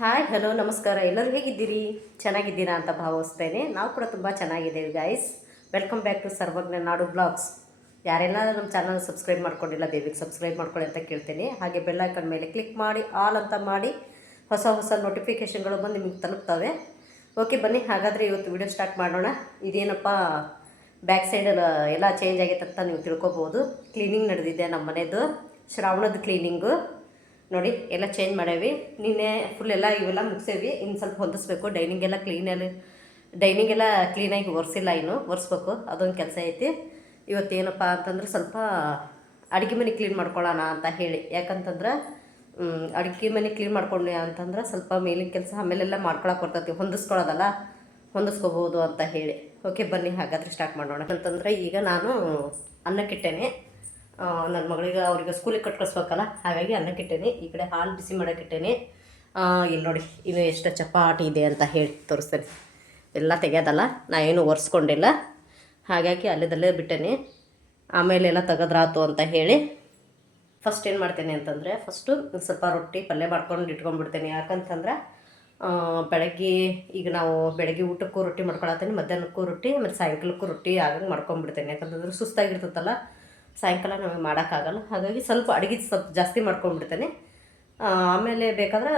Hi hello ನಮಸ್ಕಾರ. ಎಲ್ಲರೂ ಹೇಗಿದ್ದೀರಿ? ಚೆನ್ನಾಗಿದ್ದೀರಾ ಅಂತ ಭಾವಿಸ್ತೇನೆ. ನಾವು ಕೂಡ ತುಂಬ ಚೆನ್ನಾಗಿದ್ದೇವೆ guys. Welcome back to Sarvajna Nadu blogs. ಯಾರೆಲ್ಲ ನಮ್ಮ ಚಾನಲ್ ಸಬ್ಸ್ಕ್ರೈಬ್ ಮಾಡ್ಕೊಂಡಿಲ್ಲ ಬೇಗ ಸಬ್ಸ್ಕ್ರೈಬ್ ಮಾಡ್ಕೊಳ್ಳಿ ಅಂತ ಕೇಳ್ತೇನೆ. ಹಾಗೆ ಬೆಲ್ ಐಕಾನ್ ಮೇಲೆ ಕ್ಲಿಕ್ ಮಾಡಿ ಆಲ್ ಅಂತ ಮಾಡಿ ಹೊಸ ಹೊಸ ನೋಟಿಫಿಕೇಷನ್ಗಳು ಬಂದು ನಿಮಗೆ ತಲುಪ್ತವೆ. ಓಕೆ ಬನ್ನಿ, ಹಾಗಾದರೆ ಇವತ್ತು ವಿಡಿಯೋ ಸ್ಟಾರ್ಟ್ ಮಾಡೋಣ. ಇದೇನಪ್ಪ ಬ್ಯಾಕ್ ಸೈಡ್ ಎಲ್ಲ ಚೇಂಜ್ ಆಗೈತೆ ಅಂತ ನೀವು ತಿಳ್ಕೊಬೋದು. ಕ್ಲೀನಿಂಗ್ ನಡೆದಿದೆ ನಮ್ಮ ಮನೆಯದು, ಶ್ರಾವಣದ ಕ್ಲೀನಿಂಗು ನೋಡಿ. ಎಲ್ಲ ಚೇಂಜ್ ಮಾಡೇವಿ. ನಿನ್ನೆ ಫುಲ್ ಎಲ್ಲ ಇವೆಲ್ಲ ಮುಗಿಸೇವಿ. ಇನ್ನು ಸ್ವಲ್ಪ ಹೊಂದಿಸ್ಬೇಕು. ಡೈನಿಂಗ್ ಎಲ್ಲ ಕ್ಲೀನಾಗಿ ಒರೆಸಿಲ್ಲ, ಇನ್ನು ಒರೆಸ್ಬೇಕು. ಅದೊಂದು ಕೆಲಸ ಐತಿ. ಇವತ್ತೇನಪ್ಪ ಅಂತಂದ್ರೆ ಸ್ವಲ್ಪ ಅಡುಗೆ ಮನೆ ಕ್ಲೀನ್ ಮಾಡ್ಕೊಳ್ಳೋಣ ಅಂತ ಹೇಳಿ. ಯಾಕಂತಂದ್ರೆ ಅಡುಗೆ ಮನೆ ಕ್ಲೀನ್ ಮಾಡ್ಕೊಂಡೆ ಅಂತಂದ್ರೆ ಸ್ವಲ್ಪ ಮೇಲಿನ ಕೆಲಸ ಆಮೇಲೆಲ್ಲ ಮಾಡ್ಕೊಳಕ್ಕೆ ಬರ್ತೈತಿ. ಹೊಂದಿಸ್ಕೋಬೋದು ಅಂತ ಹೇಳಿ. ಓಕೆ ಬನ್ನಿ, ಹಾಗಾದರೆ ಸ್ಟಾರ್ಟ್ ಮಾಡೋಣ. ಅಂತಂದರೆ ಈಗ ನಾನು ಅನ್ನಕ್ಕಿಟ್ಟೇನೆ. ನನ್ನ ಮಗಳಿಗೆ ಅವ್ರಿಗೆ ಸ್ಕೂಲಿಗೆ ಕಟ್ಕಳಿಸ್ಬೇಕಲ್ಲ, ಹಾಗಾಗಿ ಅನ್ನಕ್ಕಿಟ್ಟೇನೆ. ಈ ಕಡೆ ಹಾಲು ಬಿಸಿ ಮಾಡೋಕ್ಕಿಟ್ಟೇನೆ. ಇಲ್ಲಿ ನೋಡಿ, ಇನ್ನು ಎಷ್ಟು ಚಪಾಟಿ ಇದೆ ಅಂತ ಹೇಳಿ ತೋರಿಸ್ತೇನೆ. ಎಲ್ಲ ತೆಗೆಯೋದಲ್ಲ, ನಾ ಏನು ಒರೆಸ್ಕೊಂಡಿಲ್ಲ, ಹಾಗಾಗಿ ಅಲ್ಲಿದಲ್ಲೇ ಬಿಟ್ಟೇನೆ. ಆಮೇಲೆ ಎಲ್ಲ ತೆಗೆದ್ರಾತು ಅಂತ ಹೇಳಿ ಫಸ್ಟ್ ಏನು ಮಾಡ್ತೇನೆ ಅಂತಂದರೆ, ಫಸ್ಟು ಸ್ವಲ್ಪ ರೊಟ್ಟಿ ಪಲ್ಯ ಮಾಡ್ಕೊಂಡು ಇಟ್ಕೊಂಡ್ಬಿಡ್ತೇನೆ. ಯಾಕಂತಂದ್ರೆ ಬೆಳಗ್ಗೆ ಈಗ ನಾವು ಬೆಳಗ್ಗೆ ಊಟಕ್ಕೂ ರೊಟ್ಟಿ ಮಾಡ್ಕೊಳತ್ತೇನೆ, ಮಧ್ಯಾಹ್ನಕ್ಕೂ ರೊಟ್ಟಿ, ಮತ್ತು ಸಾಯಂಕಾಲಕ್ಕೂ ರೊಟ್ಟಿ ಆಗಂಗೆ ಮಾಡ್ಕೊಂಡ್ಬಿಡ್ತೇನೆ. ಯಾಕಂತಂದ್ರೆ ಸುಸ್ತಾಗಿರ್ತೈತಲ್ಲ ಸಾಯಂಕಾಲ ನಮಗೆ ಮಾಡೋಕ್ಕಾಗಲ್ಲ. ಹಾಗಾಗಿ ಸ್ವಲ್ಪ ಅಡುಗೆ ಸ್ವಲ್ಪ ಜಾಸ್ತಿ ಮಾಡ್ಕೊಂಡ್ಬಿಡ್ತೇನೆ. ಆಮೇಲೆ ಬೇಕಾದ್ರೆ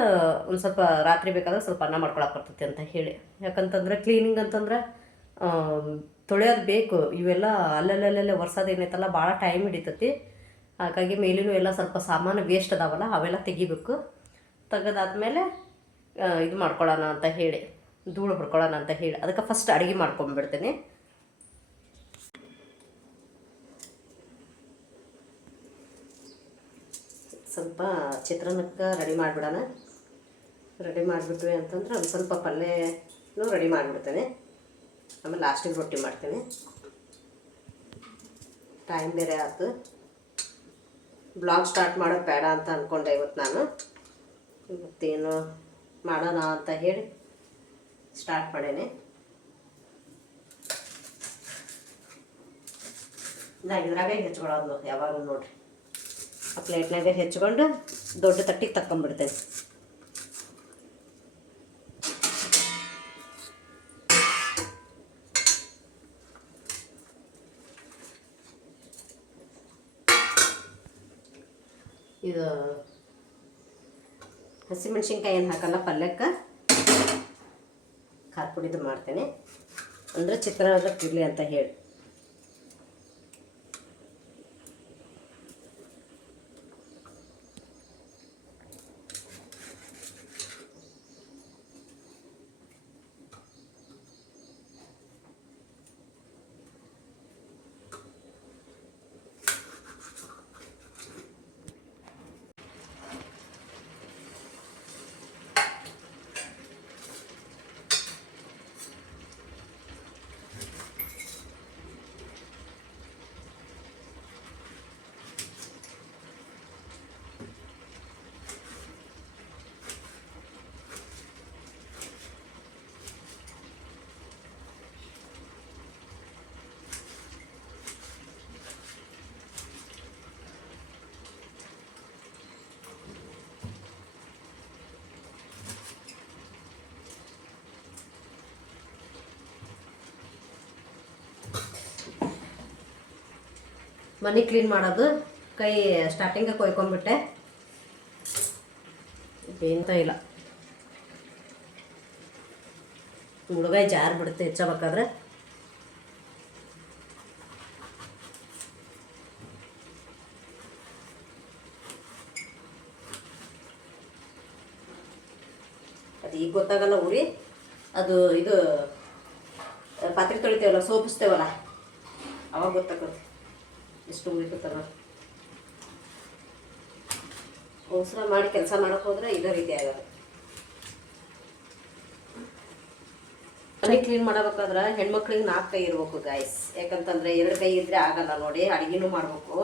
ಒಂದು ಸ್ವಲ್ಪ ರಾತ್ರಿ ಬೇಕಾದ್ರೆ ಸ್ವಲ್ಪ ಅನ್ನ ಮಾಡ್ಕೊಳಕ್ಕೆ ಬರ್ತೈತಿ ಅಂತ ಹೇಳಿ. ಯಾಕಂತಂದ್ರೆ ಕ್ಲೀನಿಂಗ್ ಅಂತಂದ್ರೆ ತೊಳೆಯೋದು ಬೇಕು. ಇವೆಲ್ಲ ಅಲ್ಲಲ್ಲೇ ಒರ್ಸೋದು ಏನೈತಲ್ಲ ಭಾಳ ಟೈಮ್ ಹಿಡಿತೈತಿ. ಹಾಗಾಗಿ ಮೇಲಿನೂ ಎಲ್ಲ ಸ್ವಲ್ಪ ಸಾಮಾನು ವೇಸ್ಟ್ ಅದಾವಲ್ಲ, ಅವೆಲ್ಲ ತೆಗಿಬೇಕು. ತೆಗೆದಾದ್ಮೇಲೆ ಇದು ಮಾಡ್ಕೊಳ್ಳೋಣ ಅಂತ ಹೇಳಿ, ಧೂಳು ಹೊಡ್ಕೊಳ್ಳೋಣ ಅಂತ ಹೇಳಿ ಅದಕ್ಕೆ ಫಸ್ಟ್ ಅಡುಗೆ ಮಾಡ್ಕೊಂಡ್ಬಿಡ್ತೇನೆ. ಸ್ವಲ್ಪ ಚಿತ್ರಾನ್ನಕ್ಕೆ ರೆಡಿ ಮಾಡಿಬಿಡೋಣ. ರೆಡಿ ಮಾಡಿಬಿಟ್ವಿ ಅಂತಂದ್ರೆ ಒಂದು ಸ್ವಲ್ಪ ಪಲ್ಯನೂ ರೆಡಿ ಮಾಡಿಬಿಡ್ತೇನೆ. ಆಮೇಲೆ ಲಾಸ್ಟಿಗೆ ರೊಟ್ಟಿ ಮಾಡ್ತೇನೆ. ಟೈಮ್ ಬೇರೆ ಆಯ್ತು. ಬ್ಲಾಗ್ ಸ್ಟಾರ್ಟ್ ಮಾಡೋದು ಬೇಡ ಅಂತ ಅಂದ್ಕೊಂಡೆ ಇವತ್ತು ನಾನು. ಇವತ್ತೇನು ಮಾಡೋಣ ಅಂತ ಹೇಳಿ ಸ್ಟಾರ್ಟ್ ಮಾಡೇನೆ. ನಾ ಇದ್ರಾಗೆ ಹೆಚ್ಕೊಳ್ಳೋದು ಯಾವಾಗ ನೋಡಿರಿ. ಆ ಪ್ಲೇಟ್ನಾಗೆ ಹೆಚ್ಕೊಂಡು ದೊಡ್ಡ ತಟ್ಟಿಗೆ ತಕ್ಕೊಂಬಿಡ್ತೇನೆ. ಇದು ಹಸಿಮೆಣ್ಸಿನ್ಕಾಯಿ ಏನು ಹಾಕಲ್ಲ ಪಲ್ಯಕ್ಕೆ, ಖಾರ ಪುಡಿದು ಮಾಡ್ತೇನೆ. ಅಂದರೆ ಚಿತ್ರಾನ್ನಕ್ಕೆ ಇರಲಿ ಅಂತ ಹೇಳಿ. ಮನೆ ಕ್ಲೀನ್ ಮಾಡೋದು ಕೈ ಸ್ಟಾರ್ಟಿಂಗೆ ಕೊಯ್ಕೊಂಡ್ಬಿಟ್ಟೆ. ಬೇಂತ ಇಲ್ಲ, ಮುಳುಗಾಯಿ ಜಾರು ಬಿಡುತ್ತೆ ಹೆಚ್ಚಬೇಕಾದ್ರೆ. ಅದು ಈಗ ಗೊತ್ತಾಗಲ್ಲ ಉರಿ. ಅದು ಇದು ಪಾತ್ರೆ ತೊಳಿತೇವಲ್ಲ, ಸೋಪಿಸ್ತೇವಲ್ಲ, ಅವಾಗ ಗೊತ್ತಾಗುತ್ತೆ ಎಷ್ಟು ಉಳಿತಲ್ಲ. ಅವಸರ ಮಾಡಿ ಕೆಲಸ ಮಾಡೋಕೆ ಹೋದ್ರೆ ಇದೇ ರೀತಿ ಆಗೋದು. ಮನೆ ಕ್ಲೀನ್ ಮಾಡಬೇಕಾದ್ರೆ ಹೆಣ್ಮಕ್ಳಿಗೆ 4 ಕೈ ಇರ್ಬೇಕು ಗಾಯ್ಸ್. ಯಾಕಂತಂದ್ರೆ 2 ಕೈ ಇದ್ರೆ ಆಗಲ್ಲ ನೋಡಿ. ಅಡುಗೆನೂ ಮಾಡ್ಬೇಕು,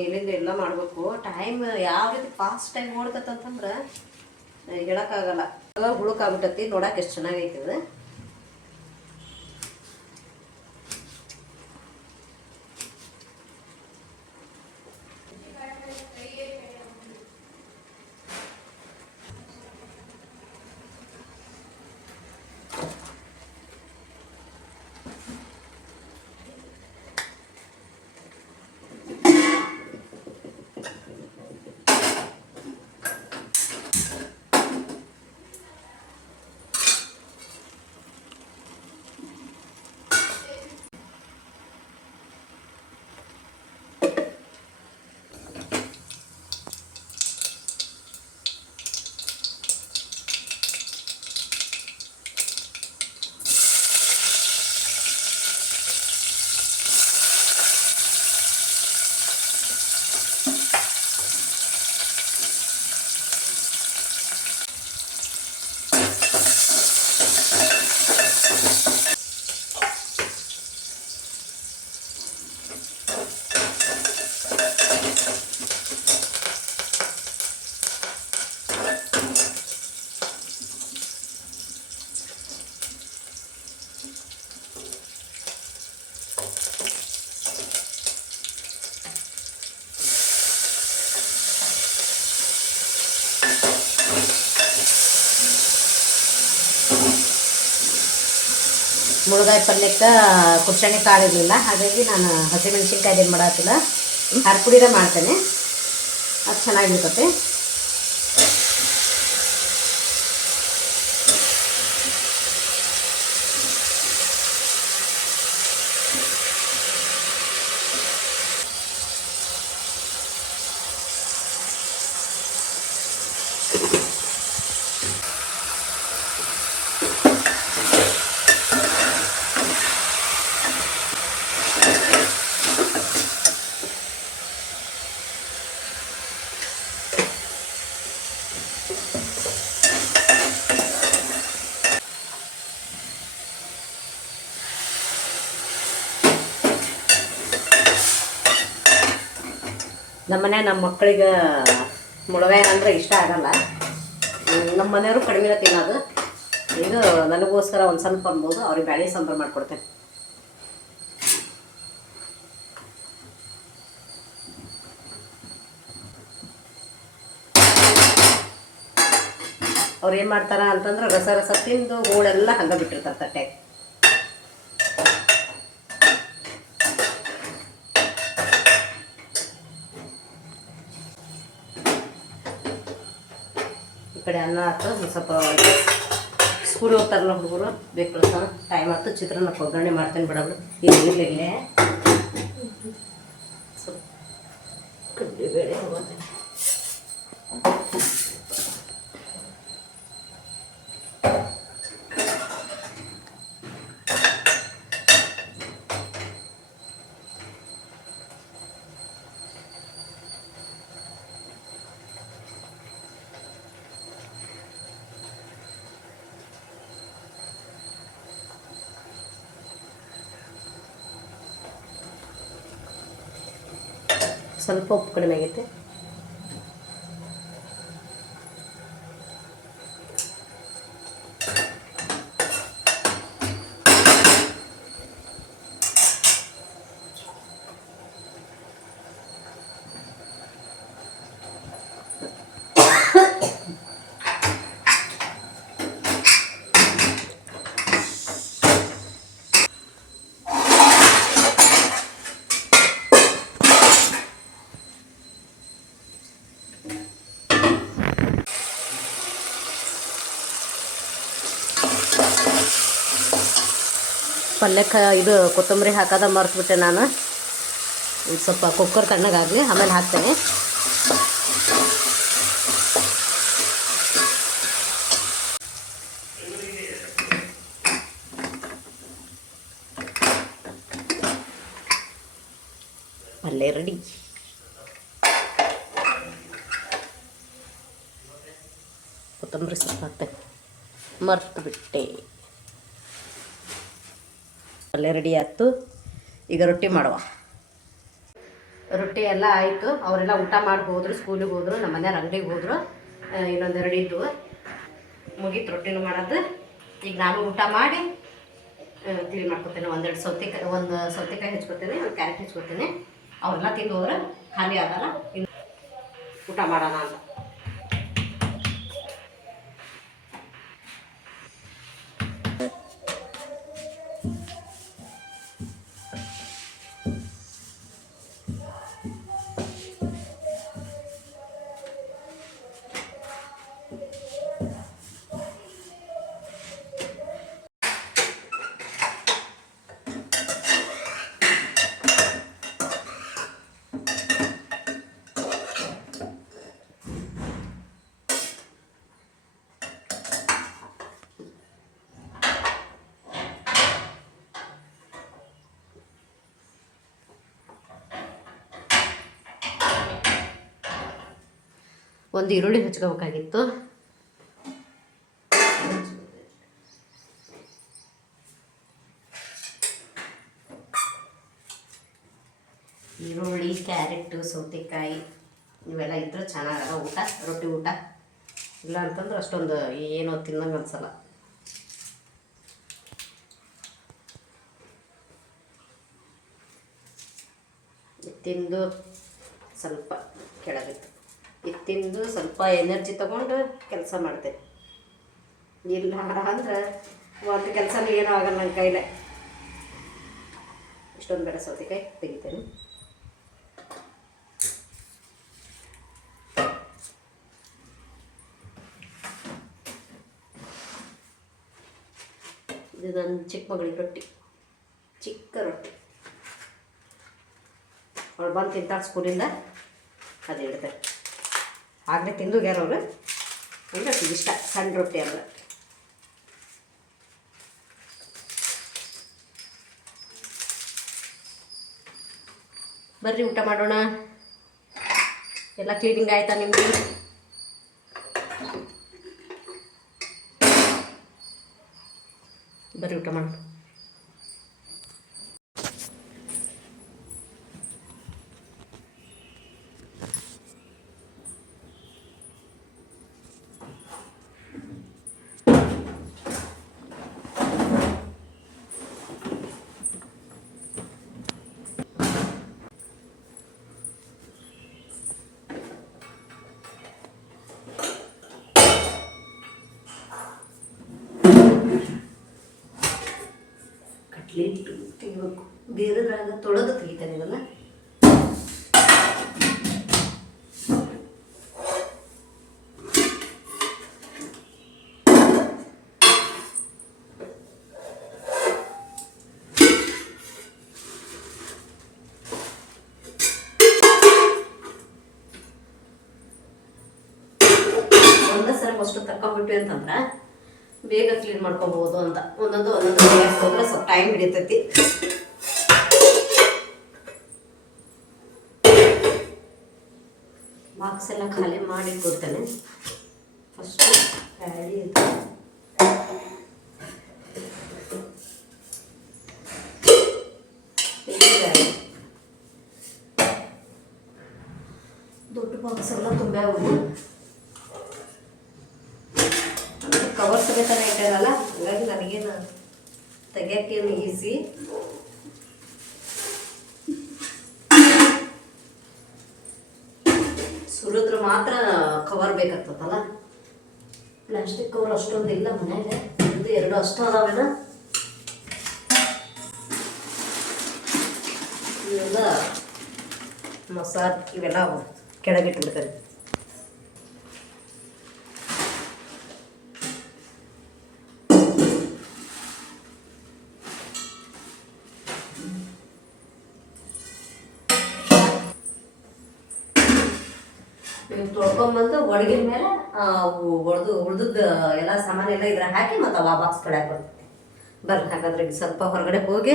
ಮೇಲಿಂದ ಎಲ್ಲ ಮಾಡಬೇಕು. ಟೈಮ್ ಯಾವ ರೀತಿ ಫಾಸ್ಟ್ ಟೈಮ್ ಓಡ್ತೈತಂತಂದ್ರೆ ಹೇಳೋಕ್ಕಾಗಲ್ಲ. ಹುಳುಕಾಗ್ಬಿಟ್ಟತಿ. ನೋಡೋಕೆ ಎಷ್ಟು ಚೆನ್ನಾಗೈತದ. ಮುಳುಗಾಯಿ ಪಲ್ಯಕ್ಕೆ ಕುಚ್ಚಣೆ ಕಾಳು ಇರಲಿಲ್ಲ, ಹಾಗಾಗಿ ನಾನು ಹಸಿಮೆಣ್ಸಿನ್ಕಾಯಿ ಏನು ಮಾಡತ್ತಿಲ್ಲ, ಖಾರ ಪುಡಿರ ಮಾಡ್ತೇನೆ. ಅದು ಚೆನ್ನಾಗಿರ್ತದೆ. ನಮ್ಮ ಮಕ್ಕಳಿಗೆ ಮುಳುಗಾಯಿ ಅಂದರೆ ಇಷ್ಟ ಆಗಲ್ಲ. ನಮ್ಮ ಮನೆಯವರು ಕಡಿಮೆ ತಿನ್ನೋದು. ಇದು ನನಗೋಸ್ಕರ ಒಂದು ಸ್ವಲ್ಪ ಅನ್ಬೋದು, ಅವ್ರಿಗೆ ಬ್ಯಾಳೆ ಸಾಂಬಾರು ಮಾಡಿಕೊಡ್ತೇನೆ. ಅವ್ರು ಏನು ಮಾಡ್ತಾರ ಅಂತಂದ್ರೆ ರಸ ತಿಂದು ಹೂಳೆಲ್ಲ ಹಂಗೆ ಬಿಟ್ಟಿರ್ತಾರೆ ತಟ್ಟೆಗೆ. ಈ ಕಡೆ ಅನ್ನ ಆಯ್ತು, ಸ್ವಲ್ಪ ಸ್ಕೂಲ್ ಹೋಗ್ತಾರಲ್ಲ ಹುಡುಗರು, ಬೇಕು ಟೈಮ್ ಆಯ್ತು. ಚಿತ್ರಾನ್ನ ಒಗ್ಗರಣೆ ಮಾಡ್ತೇನೆ ಬಿಡೋದು. ಈಗ ಇರಲಿಲ್ಲ ಸ್ವಲ್ಪ ಕಡಲೆಬೇಳೆ ಹೋಗುತ್ತೆ. ಸ್ವಲ್ಪ ಉಪ್ಪು ಕಡಿಮೆ ಆಗೈತೆ. ಪಲ್ಯಕ್ಕೆ ಇದು ಕೊತ್ತಂಬರಿ ಹಾಕೋದ ಮರೆತುಬಿಟ್ಟೆ ನಾನು. ಸ್ವಲ್ಪ ಕುಕ್ಕರ್ ತಣ್ಣಗಾಗಲಿ, ಆಮೇಲೆ ಹಾಕ್ತೇನೆ. ಪಲ್ಯ ರೆಡಿ. ಕೊತ್ತಂಬರಿ ಸ್ವಲ್ಪ ಹಾಕ್ತೇನೆ, ಮರ್ತು ಬಿಟ್ಟೆ. ಪಲ್ಯ ರೆಡಿ ಆಯ್ತು. ಈಗ ರೊಟ್ಟಿ ಮಾಡುವ. ರೊಟ್ಟಿ ಎಲ್ಲ ಆಯಿತು. ಅವರೆಲ್ಲ ಊಟ ಮಾಡಿ ಹೋದರು, ಸ್ಕೂಲಿಗೆ ಹೋದರು, ನಮ್ಮ ಮನೆಯವ್ರು ಅಂಗಡಿಗೆ ಹೋದರು. ಇನ್ನೊಂದೆರಡು ಇದ್ದವು, ಮುಗೀತು ರೊಟ್ಟಿನೂ ಮಾಡೋದು. ಈಗ ನಾನು ಊಟ ಮಾಡಿ ಕ್ಲೀನ್ ಮಾಡ್ಕೊತೇನೆ. ಒಂದು ಸೌತೆಕಾಯಿ ಹೆಚ್ಕೊತೇನೆ, ಒಂದು ಕ್ಯಾರೆಟ್ ಹೆಚ್ಕೊತೇನೆ. ಅವರೆಲ್ಲ ತಿಂದು ಹೋದ್ರೆ ಖಾಲಿ ಆಗಲ್ಲ, ಇನ್ನು ಊಟ ಮಾಡೋಣ ಅಂತ. ಒಂದು ಈರುಳ್ಳಿ ಹಚ್ಕೋಬೇಕಾಗಿತ್ತು. ಈರುಳ್ಳಿ, ಕ್ಯಾರೆಟು, ಸೌತೆಕಾಯಿ ಇವೆಲ್ಲ ಇದ್ರೆ ಚೆನ್ನಾಗಲ್ಲ ಊಟ, ರೊಟ್ಟಿ ಊಟ. ಇಲ್ಲ ಅಂತಂದ್ರೆ ಅಷ್ಟೊಂದು ಏನೋ ತಿನ್ನಂಗೆ ಅನ್ಸಲ್ಲ. ತಿಂದು ಸ್ವಲ್ಪ ಕೆಳಗಿತ್ತು, ಇದು ತಿಂದು ಸ್ವಲ್ಪ ಎನರ್ಜಿ ತೊಗೊಂಡು ಕೆಲಸ ಮಾಡಿದೆ. ಇಲ್ಲ ಅಂದ್ರೆ ಒಂದು ಕೆಲಸನೂ ಏನೂ ಆಗಲ್ಲ ನನ್ನ ಕೈಲೇ. ಇಷ್ಟೊಂದು ಬೇಡ, ಸೌತೆಕಾಯಿ ತೆಗಿತೇನೆ. ಇದು ನನ್ನ ಚಿಕ್ಕ ಮಗಳಿಗೆ ರೊಟ್ಟಿ, ಚಿಕ್ಕ ರೊಟ್ಟಿ. ಅವಳು ಬಂದು ತಿಂತಾಳೆ ಸ್ಕೂಲಿಂದ, ಅದು ಇಡ್ತಾರೆ. ಆಗಲೇ ತಿಂದುಗ್ಯಾರ ಅವರು, ಅಂದರೆ ಇಷ್ಟ ಸಣ್ಣ ರೊಟ್ಟಿ ಅಲ್ಲ. ಬರ್ರಿ ಊಟ ಮಾಡೋಣ. ಎಲ್ಲ ಕ್ಲೀನಿಂಗ್ ಆಯಿತಾ ನಿಮಗೆ? ಬರ್ರಿ ಊಟ ಮಾಡೋಣ. ಕಟ್ಲೆಟ್ ತೆಗಿಬೇಕು, ಬೇರೆದ್ರಾಗ ತೊಳೆದು ತೆಗಿತಾನೆ ಇವಲ್ಲ. ಒಂದೇ ಸಲ ಅಷ್ಟು ತಕ್ಕೊಂಬಿಟ್ವಿ ಅಂತಂದ್ರೆ ಬೇಗ ಕ್ಲೀನ್ ಮಾಡ್ಕೊಬೋದು ಅಂತ. ಒಂದೊಂದು ಹೋದ್ರೆ ಸ್ವಲ್ಪ ಟೈಮ್ ಹಿಡಿತೈತಿ. ಬಾಕ್ಸ್ ಎಲ್ಲ ಖಾಲಿ ಮಾಡಿ ಕೊಡ್ತೇನೆ. ಫಸ್ಟ್ ಬ್ಯಾಳಿ ದೊಡ್ಡ ಬಾಕ್ಸ್ ಎಲ್ಲ ತುಂಬ್ಯಾವು. ಕವರ್ ಸಮೇತ ಇಟ್ಟಿರಲ್ಲ, ಹಾಗಾಗಿ ನನಗೇನು ತೆಗಿಯೋಕ್ಕೇನು ಈಸಿ. ಸುರಿದ್ರೆ ಮಾತ್ರ ಕವರ್ ಬೇಕಾಗ್ತದಲ್ಲ. ಪ್ಲಾಸ್ಟಿಕ್ ಕವರ್ ಅಷ್ಟೊಂದು ಇಲ್ಲ ಮನೆಯಾಗೆ, ಇದು 2 ಅಷ್ಟು ಅದಾವೇನ. ಇವೆಲ್ಲ ಮಸಾಲೆ ಇವೆಲ್ಲ ಕೆಳಗಿಟ್ಬಿಡ್ತಾರೆ. ತೊಳ್ಕೊಂಬಂದು ಒಡಗಿನ ಮೇಲೆ ಉಳ್ದದ್ದು ಎಲ್ಲ ಸಾಮಾನೆಲ್ಲ ಇದ್ರ ಹಾಕಿ ಮತ್ತು ಆ ಬಾಕ್ಸ್ ಕಡೆ ಹಾಕ್ಬರ್ತೈತಿ. ಬರ್ರಿ ಹಾಗಾದ್ರೆ ಈಗ ಸ್ವಲ್ಪ ಹೊರಗಡೆ ಹೋಗಿ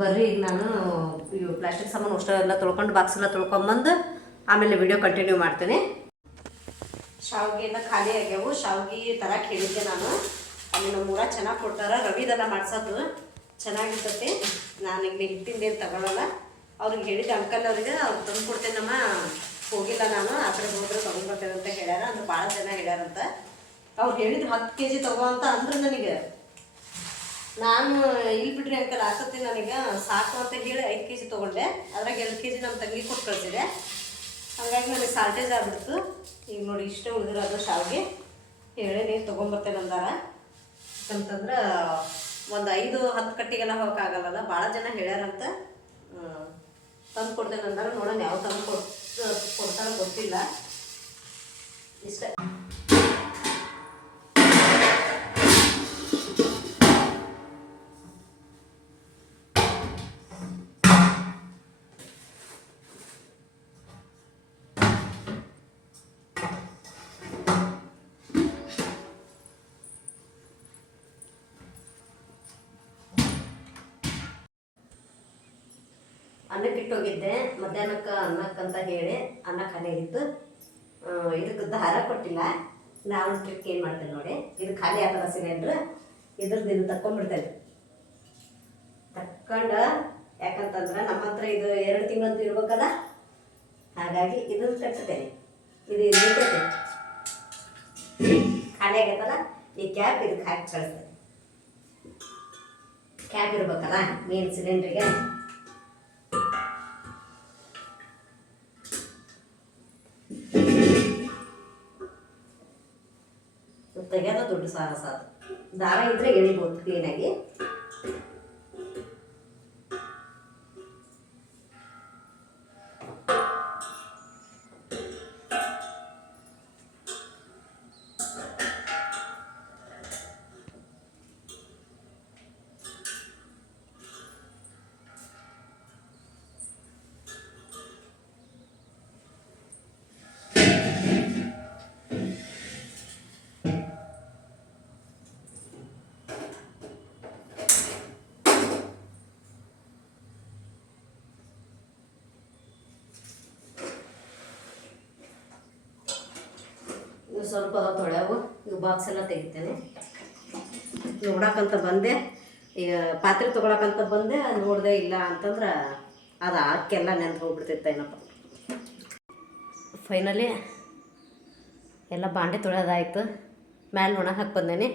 ಬರ್ರಿ. ಈಗ ನಾನು ಇವು ಪ್ಲಾಸ್ಟಿಕ್ ಸಾಮಾನು ಅಷ್ಟು ಎಲ್ಲ ತೊಳ್ಕೊಂಡು ಬಾಕ್ಸ್ ಎಲ್ಲ ತೊಳ್ಕೊಂಬಂದು ಆಮೇಲೆ ವಿಡಿಯೋ ಕಂಟಿನ್ಯೂ ಮಾಡ್ತೀನಿ. ಶಾವಿಗೆ ಎಲ್ಲ ಖಾಲಿ ಆಗ್ಯಾವು. ಶಾವಿಗೆ ತರಕ್ಕೆ ಹೇಳಿದ್ದೆ ನಾನು, ಅಲ್ಲಿ ನಮ್ಮ ಊರಾಗ ಚೆನ್ನಾಗಿ ಕೊಡ್ತಾರೆ. ರವಿದೆಲ್ಲ ಮಾಡ್ಸೋದು ಚೆನ್ನಾಗಿರ್ತೈತಿ. ನಾನು ಇಲ್ಲಿ ಹಿಟ್ಟಿಂದೇನು ತಗೊಳ್ಳಲ್ಲ. ಅವ್ರಿಗೆ ಹೇಳಿದ್ದೆ ಅಂಕಲ್ ಅವ್ರಿಗೆ, ಅವ್ರು ತಂದು ಕೊಡ್ತೇನಮ್ಮ, ಹೋಗಿಲ್ಲ ನಾನು, ಆ ಕಡೆ ಹೋದ್ರೆ ತೊಗೊಂಡ್ಬರ್ತೇನೆ ಅಂತ ಹೇಳ್ಯಾರ. ಅಂದ್ರೆ ಭಾಳ ಜನ ಹೇಳ್ಯಾರಂತ. ಅವ್ರು ಹೇಳಿದ್ರು 10 kg ತಗೋ ಅಂತ ಅಂದ್ರು ನನಗೆ. ನಾನು ಇಲ್ಲಿ ಬಿಡ್ರಿ ಅಂಕಲ್ ಆಗ್ತತಿ ನನಗೆ ಸಾಕು ಅಂತ ಹೇಳಿ 5 kg ತೊಗೊಂಡೆ. ಅದ್ರಾಗ 2 kg ನಮ್ಮ ತಂಗಿ ಕೊಟ್ಟು ಕಳಿಸಿದೆ. ಹಾಗಾಗಿ ನನಗೆ ಸಾಲ್ಟೇಜ್ ಆಗ್ಬಿಡ್ತು. ಈಗ ನೋಡಿ ಇಷ್ಟೇ ಉಳಿದಿರೋದು ಶಾವಿಗೆ. ಹೇಳಿ ನೀವು ತೊಗೊಂಬರ್ತೇನೆ ಅಂದಾರ ಅಂತಂದ್ರೆ ಒಂದು 5-10 ಕಟ್ಟಿಗೆಲ್ಲ ಹೋಗೋಕ್ಕಾಗಲ್ಲ, ಭಾಳ ಜನ ಹೇಳ್ಯಾರಂತ. ತಂದು ಕೊಡ್ತೇನೆ ಅಂದಾಗ ನೋಡೋಣ ಯಾವ ತಂದು ಕೊಡ್ತಾರ ಗೊತ್ತಿಲ್ಲ. ಇಷ್ಟ ಅನ್ನಕ್ಕೆ ಇಟ್ಟೋಗಿದ್ದೆ. ಮಧ್ಯಾಹ್ನಕ್ಕೆ ಅನ್ನಕ್ಕಂತ ಹೇಳಿ ಅನ್ನ ಖಾಲಿ ಆಗಿತ್ತು. ಇದಕ್ಕೆ ದಾರ ಕೊಟ್ಟಿಲ್ಲ. ನಾವು ಟ್ರಿಕ್ ಏನು ಮಾಡ್ತೇನೆ ನೋಡಿ, ಇದು ಖಾಲಿ ಆತದ ಸಿಲಿಂಡ್ರ್, ಇದ್ರದ್ದು ಇದು ತಕ್ಕೊಂಡ್ಬಿಡ್ತೇನೆ. ತಕ್ಕೊಂಡು ಯಾಕಂತಂದ್ರೆ ನಮ್ಮ ಹತ್ರ ಇದು 2 ತಿಂಗಳಂತೂ ಇರ್ಬೇಕಲ್ಲ, ಹಾಗಾಗಿ ಇದನ್ನು ಕಟ್ತೇನೆ. ಇದು ನಿಲ್ತೈತೆ, ಖಾಲಿ ಆಗತ್ತಲ್ಲ. ಈ ಕ್ಯಾಪ್ ಇದಕ್ಕೆ ಹಾಕಿ ಕಳಿಸ್ತೇನೆ. ಕ್ಯಾಪ್ ಇರ್ಬೇಕಲ್ಲ ಮೇನ್ ಸಿಲಿಂಡ್ರಿಗೆ. ತೆಗೆಯೋದು ದೊಡ್ಡ ಸಾಹಸ. ಅದು ದಾರ ಇದ್ರೆ ಎಳಿಬೋದು ಕ್ಲೀನಾಗಿ. ಸ್ವಲ್ಪ ತೊಳೆವು ಇವು ಬಾಕ್ಸ್ ಎಲ್ಲ ತೆಗಿತೇನೆ. ನೋಡಕ್ಕಂತ ಬಂದೆ, ಈಗ ಪಾತ್ರೆ ತೊಗೊಳಕ್ಕಂತ ಬಂದೆ, ನೋಡಿದೆ ಇಲ್ಲ ಅಂತಂದ್ರೆ ಅದು ಹಾಕೆಲ್ಲ ನೆನ್ಪು ಹೋಗ್ಬಿಡ್ತಿತ್ತು ಏನಪ್ಪ. ಫೈನಲಿ ಎಲ್ಲ ಬಾಂಡೆ ತೊಳೆದಾಯ್ತು. ಮ್ಯಾಲೆ ಒಣ ಹಾಕಿ ಬಂದೇನೆ,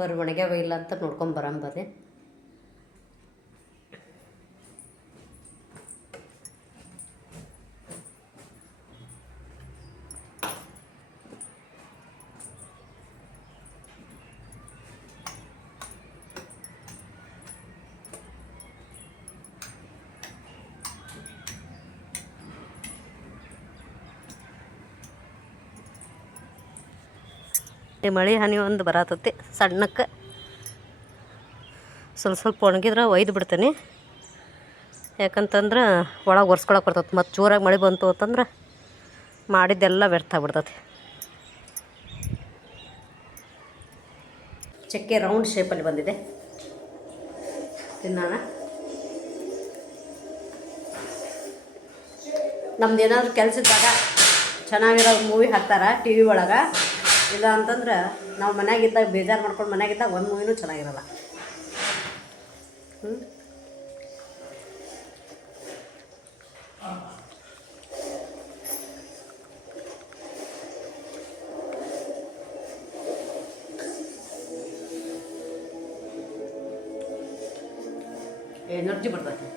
ಬರೀ ಒಣಗ್ಯಾವ ಇಲ್ಲ ಅಂತ ನೋಡ್ಕೊಂಬರಂಬದೆ. ಮಳೆ ಹನಿ ಒಂದು ಬರತೈತಿ ಸಣ್ಣಕ್ಕೆ, ಸ್ವಲ್ಪ ಒಣಗಿದ್ರೆ ಒಯ್ದು ಬಿಡ್ತೇನೆ. ಯಾಕಂತಂದ್ರೆ ಒಳಗೆ ಒರೆಸ್ಕೊಳಕ್ಕೆ ಬರ್ತೈತೆ. ಮತ್ತು ಜೋರಾಗಿ ಮಳೆ ಬಂತು ಅಂತಂದ್ರೆ ಮಾಡಿದ್ದೆಲ್ಲ ವ್ಯರ್ಥ ಆಗ್ಬಿಡ್ತೈತಿ. ಚಕ್ಕೆ ರೌಂಡ್ ಶೇಪಲ್ಲಿ ಬಂದಿದೆ, ತಿನ್ನೋಣ. ನಮ್ದು ಏನಾದರೂ ಕೆಲಸದಾಗ ಚೆನ್ನಾಗಿರೋ ಮೂವಿ ಹಾಕ್ತಾರೆ ಟಿ ವಿ ಒಳಗೆ. ಇಲ್ಲ ಅಂತಂದ್ರೆ ನಾವು ಮನ್ಯಾಗಿದ್ದಾಗ ಬೇಜಾರು ಮಾಡ್ಕೊಂಡು ಮನ್ಯಾಗಿದ್ದಾಗ ಒಂದು ಮೂವಿನೂ ಚೆನ್ನಾಗಿರಲ್ಲ. ಎನರ್ಜಿ ಬರ್ತೈತಿ.